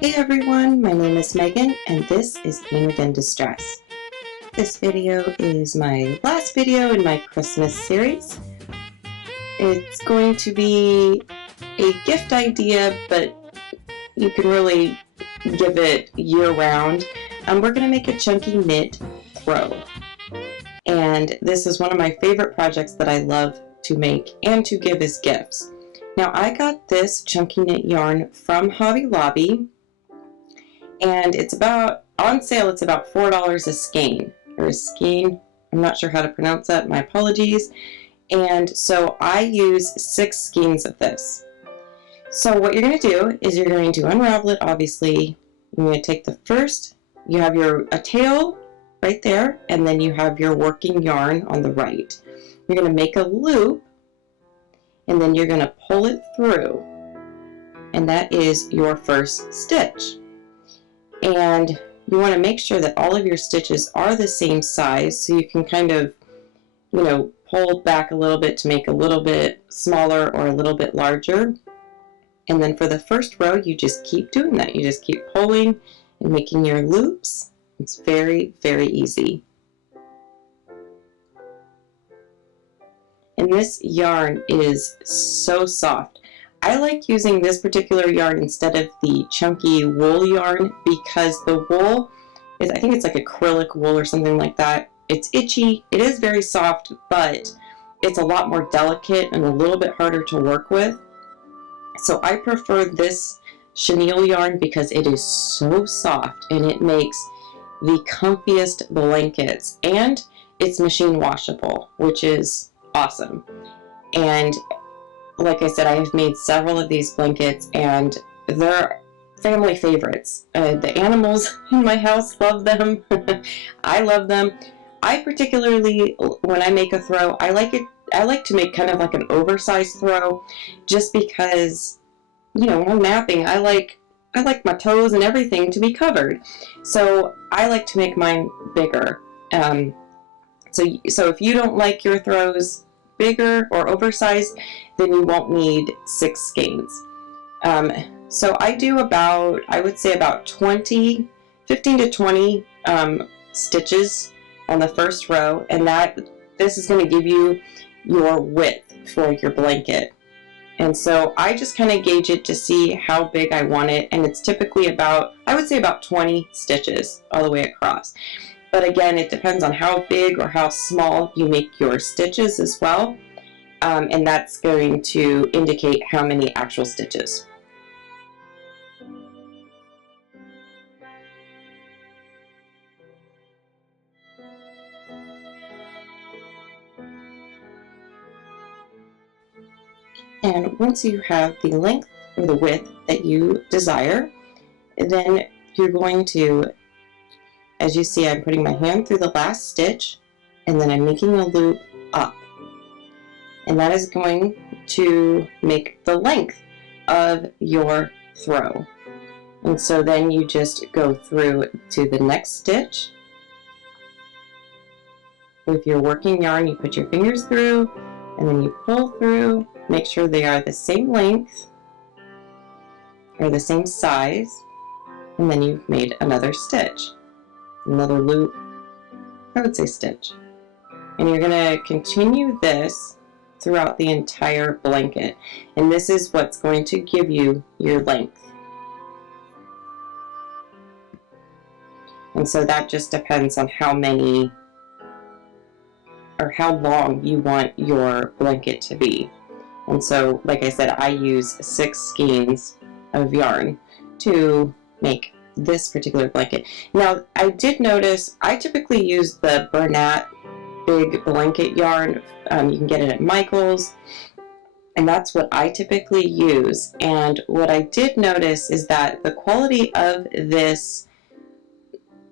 Hey everyone, my name is Megan and this is Painted and Distressed. This video is my last video in my Christmas series. It's going to be a gift idea, but you can really give it year-round. We're going to make a chunky knit throw. And this is one of my favorite projects that I love to make and to give as gifts. Now I got this chunky knit yarn from Hobby Lobby. And it's about, on sale, it's about $4 a skein, or a skein. I'm not sure how to pronounce that, my apologies. And so I use 6 skeins of this. So what you're going to do is you're going to unravel it, obviously. You're going to take the first, you have a tail right there, and then you have your working yarn on the right. You're going to make a loop, and then you're going to pull it through. And that is your first stitch. And you want to make sure that all of your stitches are the same size, so you can kind of, pull back a little bit to make a little bit smaller or a little bit larger. And then for the first row, you just keep doing that. You just keep pulling and making your loops. It's very, very easy. And this yarn is so soft. I like using this particular yarn instead of the chunky wool yarn because the wool is, I think it's like acrylic wool or something like that. It's itchy, it is very soft, but it's a lot more delicate and a little bit harder to work with. So I prefer this chenille yarn because it is so soft and it makes the comfiest blankets, and it's machine washable, which is awesome. And like I said, I have made several of these blankets and they're family favorites. The animals in my house love them. I love them. I particularly, when I make a throw, I like to make kind of like an oversized throw, just because, when I'm napping, I like my toes and everything to be covered. So I like to make mine bigger. So if you don't like your throws bigger or oversized, then you won't need 6 skeins. So I do about, I would say about 15 to 20 stitches on the first row, and this is going to give you your width for your blanket. And so I just kind of gauge it to see how big I want it, and it's typically about, I would say about 20 stitches all the way across. But again, it depends on how big or how small you make your stitches as well. And that's going to indicate how many actual stitches. And once you have the length or the width that you desire, then you're going to, as you see, I'm putting my hand through the last stitch, and then I'm making a loop up. And that is going to make the length of your throw. And so then you just go through to the next stitch. With your working yarn, you put your fingers through, and then you pull through, make sure they are the same length or the same size, and then you've made another stitch, another loop, I would say stitch. And you're going to continue this throughout the entire blanket, and this is what's going to give you your length. And so that just depends on how many or how long you want your blanket to be. And so, like I said, I use 6 skeins of yarn to make this particular blanket. Now, I did notice I typically use the Bernat big blanket yarn. You can get it at Michael's, and that's what I typically use. And what I did notice is that the quality of this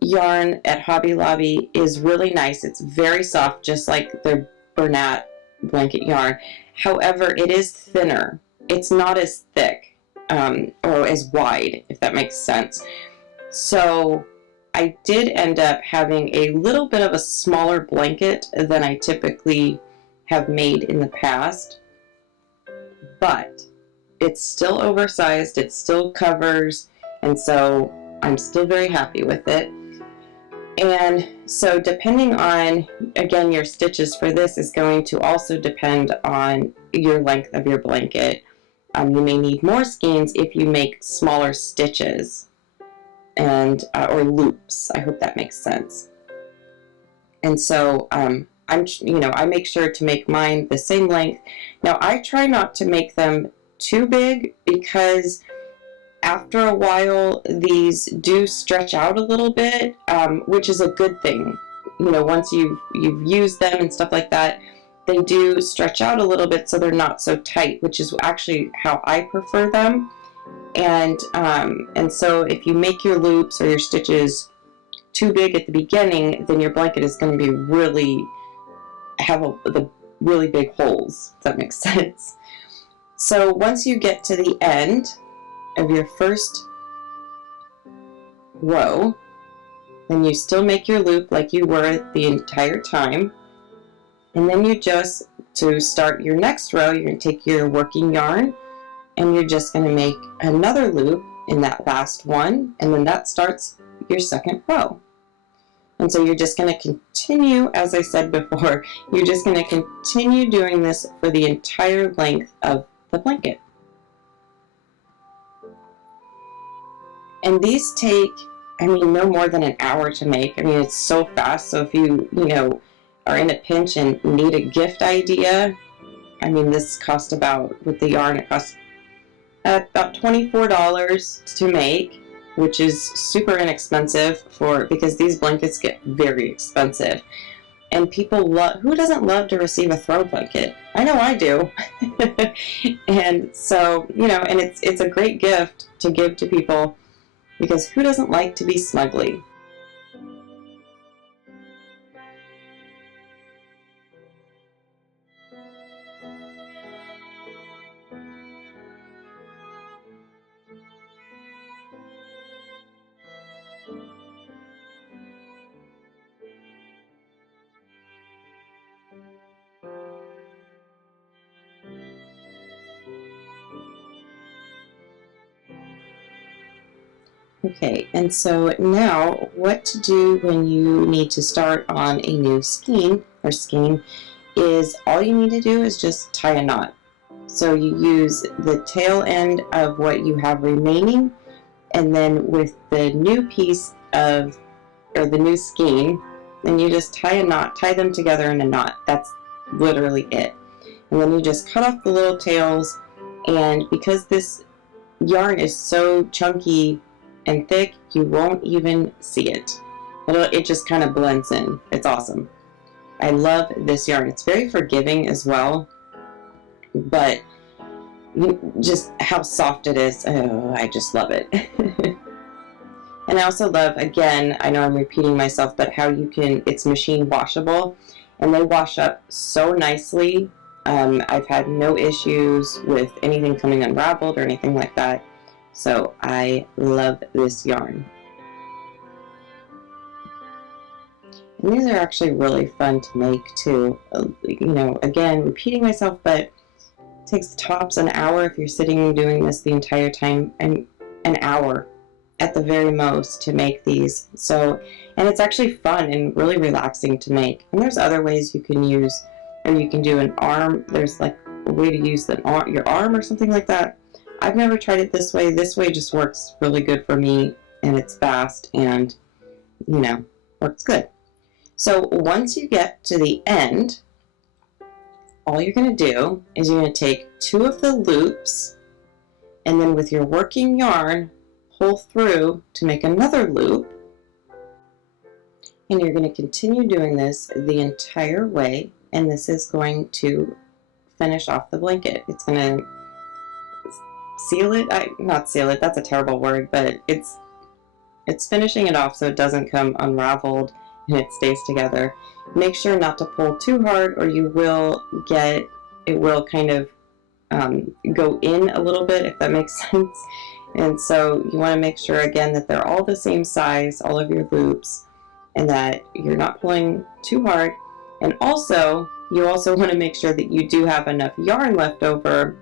yarn at Hobby Lobby is really nice. It's very soft, just like the Bernat blanket yarn. However, it is thinner. It's not as thick or as wide, if that makes sense. So I did end up having a little bit of a smaller blanket than I typically have made in the past, but it's still oversized, it still covers, And so I'm still very happy with it. And so depending on, again, your stitches for this is going to also depend on your length of your blanket. You may need more skeins if you make smaller stitches and or loops. I hope that makes sense. And so I make sure to make mine the same length. Now I try not to make them too big because after a while these do stretch out a little bit, which is a good thing. Once you've used them and stuff like that, they do stretch out a little bit so they're not so tight, which is actually how I prefer them. And so if you make your loops or your stitches too big at the beginning, then your blanket is going to be have the really big holes, if that makes sense. So once you get to the end of your first row, then you still make your loop like you were the entire time. And then to start your next row, you're going to take your working yarn and you're just going to make another loop in that last one, and then that starts your second row. And so you're just going to continue, as I said before, you're just going to continue doing this for the entire length of the blanket. And these take, no more than an hour to make. It's so fast. So if you are in a pinch and need a gift idea, this cost with the yarn, it costs about $24 to make, which is super inexpensive because these blankets get very expensive. And who doesn't love to receive a throw blanket? I know I do. And so, and it's a great gift to give to people, because who doesn't like to be snuggly? Okay, and so now what to do when you need to start on a new skein is all you need to do is just tie a knot. So you use the tail end of what you have remaining, and then with the new piece or the new skein, then you just tie them together in a knot. That's literally it. And then you just cut off the little tails, and because this yarn is so chunky and thick, you won't even see it. It just kind of blends in. It's awesome. I love this yarn. It's very forgiving as well, but just how soft it is. Oh, I just love it. And I also love, again, I know I'm repeating myself, but how it's machine washable, and they wash up so nicely. I've had no issues with anything coming unraveled or anything like that. So I love this yarn. And these are actually really fun to make too. Again, repeating myself, but it takes tops an hour if you're sitting and doing this the entire time, and an hour at the very most to make these. So, and it's actually fun and really relaxing to make. And there's other ways you can use, or you can do an arm. There's like a way to use your arm or something like that. I've never tried it this way. This way just works really good for me, and it's fast and, works good. So once you get to the end, all you're going to do is you're going to take two of the loops, and then with your working yarn, pull through to make another loop. And you're going to continue doing this the entire way, and this is going to finish off the blanket. It's going to seal it. Not seal it, that's a terrible word, but it's finishing it off so it doesn't come unraveled and it stays together. Make sure not to pull too hard, or it will kind of go in a little bit, if that makes sense. And so you want to make sure, again, that they're all the same size, all of your loops, and that you're not pulling too hard. And also, you also want to make sure that you do have enough yarn left over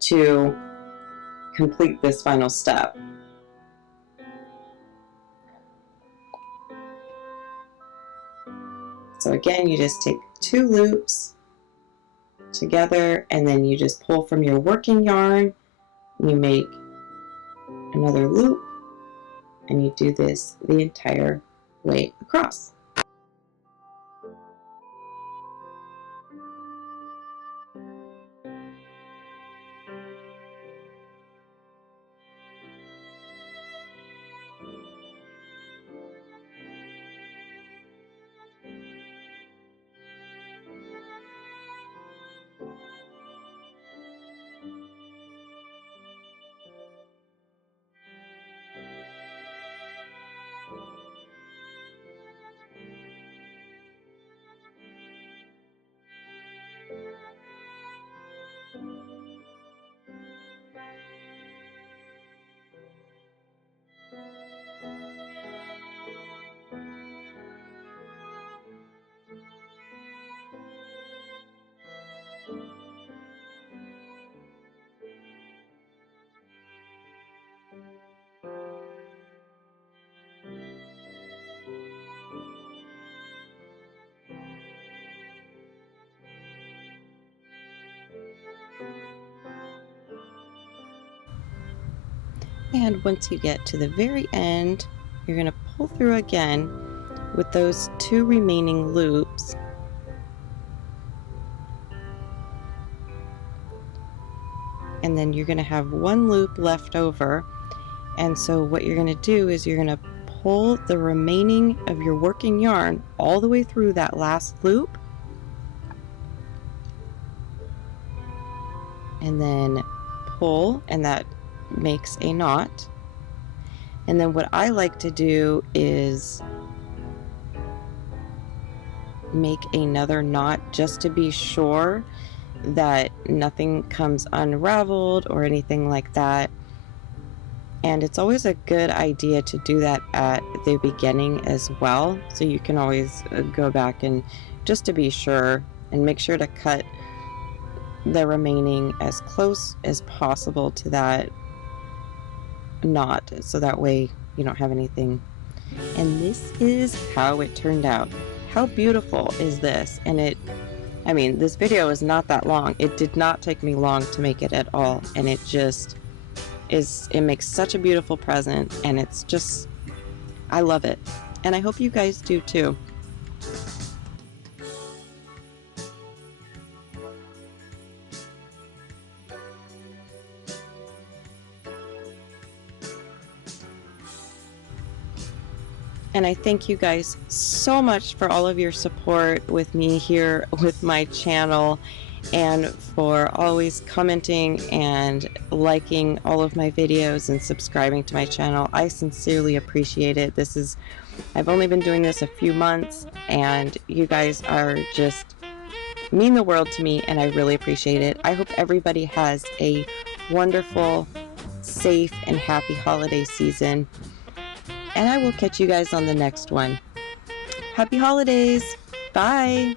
to complete this final step. So again, you just take 2 loops together, and then you just pull from your working yarn, and you make another loop, and you do this the entire way across. And once you get to the very end, you're going to pull through again with those 2 remaining loops. And then you're going to have 1 loop left over. And so what you're going to do is you're going to pull the remaining of your working yarn all the way through that last loop. And then pull, and that makes a knot. And then what I like to do is make another knot just to be sure that nothing comes unraveled or anything like that. And it's always a good idea to do that at the beginning as well, so you can always go back and just to be sure, and make sure to cut the remaining as close as possible to that knot, so that way you don't have anything. And this is how it turned out. How beautiful is this? And I mean, this video is not that long. It did not take me long to make it at all, and it just it makes such a beautiful present, and it's just, I love it, and I hope you guys do too. And I thank you guys so much for all of your support with me here with my channel, and for always commenting and liking all of my videos and subscribing to my channel. I sincerely appreciate it. I've only been doing this a few months, and you guys are just mean the world to me, and I really appreciate it. I hope everybody has a wonderful, safe, and happy holiday season. And I will catch you guys on the next one. Happy holidays! Bye!